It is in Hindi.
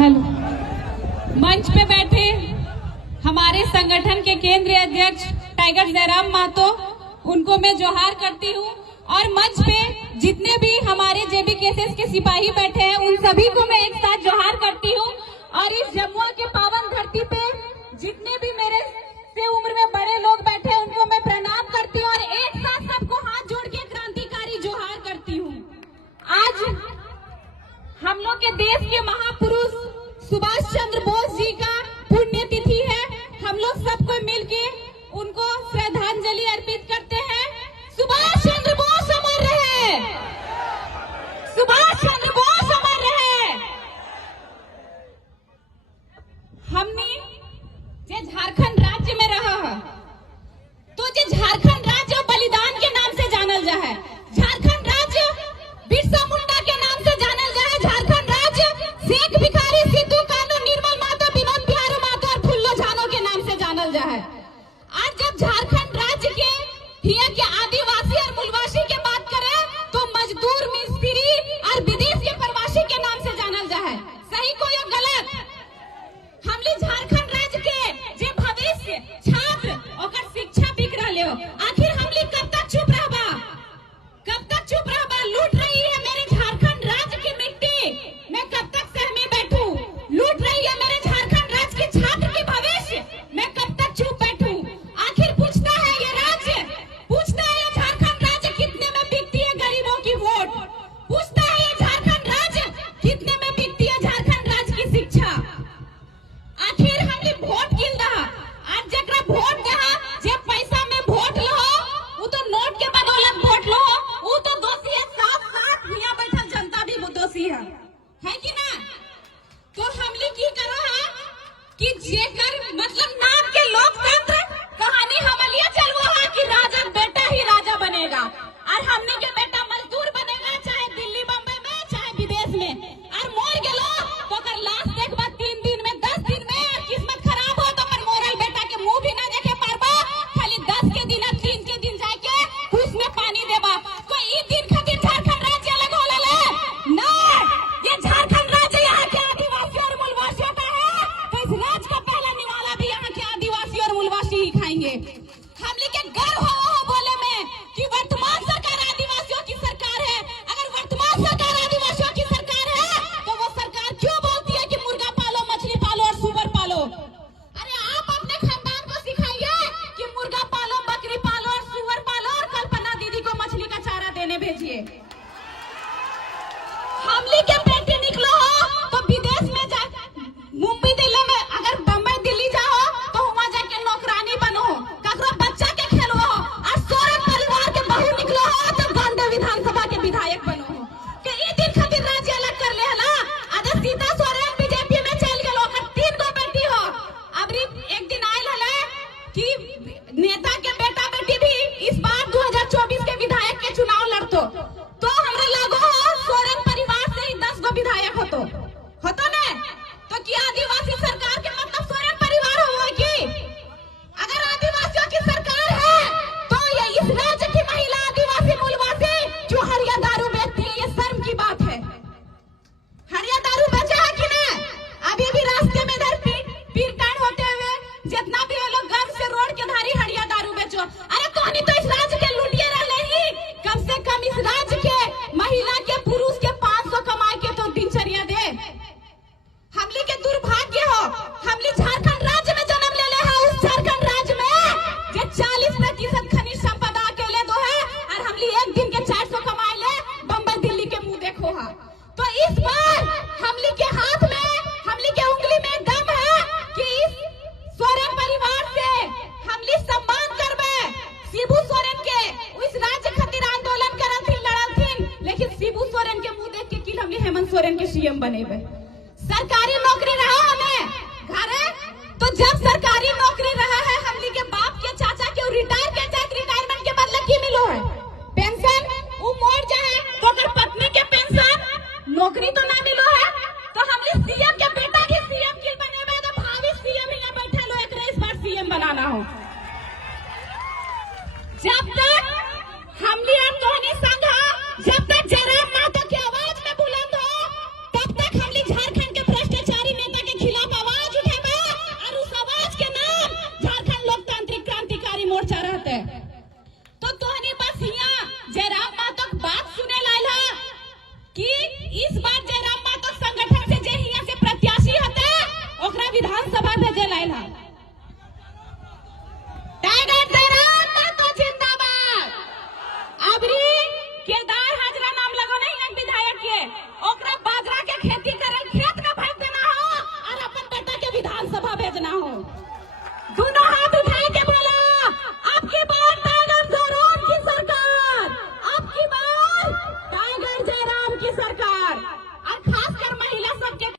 हेलो। मंच पे बैठे हमारे संगठन के केंद्रीय अध्यक्ष टाइगर जयराम महतो, उनको मैं जोहार करती हूँ। और मंच पे जितने भी हमारे JBKSS के सिपाही बैठे हैं, उन सभी को मैं एक साथ जोहार करती हूँ। और इस जमुआ के पावन धरती पे जितने भी मेरे से उम्र में बड़े लोग बैठे हैं, उनको मैं प्रणाम करती हूँ और एक साथ सबको हाथ जोड़ के क्रांतिकारी जोहार करती हूँ। आज हम लोग के देश के महापुरुष सुभाष चंद्र बोस जी का पुण्यतिथि है। हम लोग सबको मिलके उनको श्रद्धांजलि अर्पित करते हैं। सुभाष चंद्र बोस अमर रहे, सुभाष चंद्र बोस अमर रहे। हमने जे झारखंड राज्य में रहा है, तो जे झारखंड राज्य बलिदान के नाम से जानल जा है। झारखंड राज्य बिरसा मुंडा के नाम से जानल जा है। झारखंड राज्य शेख भिखारी, सिद्धू कान्हू, निर्मल महतो, विनोद बिहारी महतो और फुल्लो झानो के नाम से जानल जा है। आज जब झारखंड राज्य के हिया के आदिवासी और मूलवासी के बात करें, तो मजदूर, मिस्त्री और विदेश के प्रवासी के नाम से जानल जा है। सही को या गलत? हमने झारखंड राज्य के जे भविष्य छात्र और शिक्षा बिक रहे हो, आखिर हमने कब तक चुप रहबा? कब तक चुप रहबा? लूट रही है मेरे झारखंड राज्य की मिट्टी, मैं कब तक सह में बैठूं? लूट रही है मेरे झारखंड राज्य के छात्र की भविष्य, मैं कब तक चुप बैठूं? आखिर पूछता है ये राज्य, पूछता है ये झारखंड राज्य कितने में बिकती है गरीबों की वोट? पूछता है ये झारखंड राज्य कितने में बिकती है झारखंड राज्य की शिक्षा? आखिर हमने वोट किन रहा? आज जकरा वोट दहा, जे पैसा में वोट लो, वो तो नोट के बदौलत वोट लो, वो तो दोषी है। साथ साथ यहाँ बैठल जनता भी दोषी है कि ना? तो हमने की करो है कि जेकर मतलब नाम के लोकतंत्र कहानी हमलिया चलवो है कि राजा बेटा ही राजा बनेगा और हमने के बेटा मजदूर बनेगा, चाहे दिल्ली बम्बई में चाहे विदेश में। और मोर गेलो तो कर लाश देखबा 3 दिन में 10 दिन में, और किस्मत खराब हो तो कर मोरल बेटा के मुंह भी ना देखे पारबा, खाली 10 के दिन 3 के दिन जाके खुश में पानी देबा। कोई ई दिन खातिर झारखंड राज्य अलग होला ले ना? ये झारखंड राज्य यहाँ के आदिवासी और मूलवासियों का है, तो इस राज्य का पहला निवाला भी यहाँ के आदिवासी और मूलवासी ही खाएंगे। हमने के गर्व हो बोले में कि वर्तमान सरकार आदिवासियों की सरकार है। अगर वर्तमान सरकार आदिवासियों की सरकार है, तो वो सरकार क्यों बोलती है कि मुर्गा पालो, मछली पालो और सुअर पालो? अरे आप अपने खानदान को सिखाइए कि मुर्गा पालो, बकरी पालो और सुअर पालो, और कल्पना दीदी को मछली का चारा देने भेजिए। हमली के बेटे निकलो हो तो विदेश में जा, मुंबई दिल्ली में, अगर बम्बई दिल्ली जाओ तो वहां जाके नौकरानी बनो, ककरो बच्चा के खेलो हो। और सोरेन परिवार के बहू निकलो हो तो गांधी विधानसभा के विधायक बनो हो। के ई दिन खातिर राज्य अलग कर ले हला? अगर सीता सोरेन बीजेपी में चल गेलो, ओकर 3 गो बेटी हो। अब एक दिन आयल हला कि नेता के बेटा बेटी भी इस बार 2024 के विधायक के चुनाव लड़तो, तो हमरा लागो हो सोरेन परिवार से ही 10 गो विधायक होतो ना? तो क्या आदिवासी सरकार के मतलब सोरेन परिवार हो कि? अगर आदिवासियों की सरकार है तो ये इस राज्य की महिला आदिवासी मूलवासी जो हरिया दारू बेचती है, ये शर्म की बात है। हरिया दारू बेचा है कि ना? अभी भी रास्ते में इधर पीरकांड होते हुए जितना भी लोग गर्व से रोड के धारी हरिया दारू बेचो। अरे कहानी तो इस राज्य के लुटिए रहे ही, कम से कम इस राज्य के महिला के पुरुष के 500 कमाए के तो दिनचर्या दे। हमली के दुर्भाग्य हो, हमली झारखंड राज्य में जन्म ले है, उस झारखंड राज्य में जे 40% खनिज संपदा अकेले दो है, और हमली एक दिन के 400 कमाए ले, बम्बई दिल्ली के मुंह देखो है। तो इस बार हमली के हाथ में, हमली के उंगली में दम है कि इस सोरेन परिवार से हमली सम्मान करबे। शिबू सोरेन के इस राज्य खातिर आंदोलन करल थी, लड़ल थी, लेकिन शिबू सोरेन के मुंह देख के कि हमली हेमंत सोरेन के CM बनेबे। सरकारी नौकरी रहा हमें घरे, तो जब सरकारी नौकरी रहा है, हमली के बाप के चाचा के रिटायर के जाए, रिटायरमेंट के बदले की मिलो है? पेंशन वो मोड़ जाए तो अगर पत्नी के पेंशन, नौकरी तो ना मिलो है, तो हमली CM के बेटा के CM की बनेबे, तो भावी CM ही ना बैठे लो, एक इस बार CM बनाना हो। जब तक हमली आप तोहनी संघा, जब तक जयराम महतो की आवाज में बुलंद हो, तब तक हमली झारखंड के भ्रष्टाचारी इस बार जयराम मातो संगठन से जे हिया से प्रत्याशी होते ओकरा विधानसभा भेजे लायल है। टाइगर जयराम मातो जिंदाबाद। अबरी केदार हाजरा नाम लगो नहीं है विधायक के, ओकरा बाजरा के खेती करे खेत का भाग देना हो और अपन बेटा के विधानसभा भेजना हो। दोनों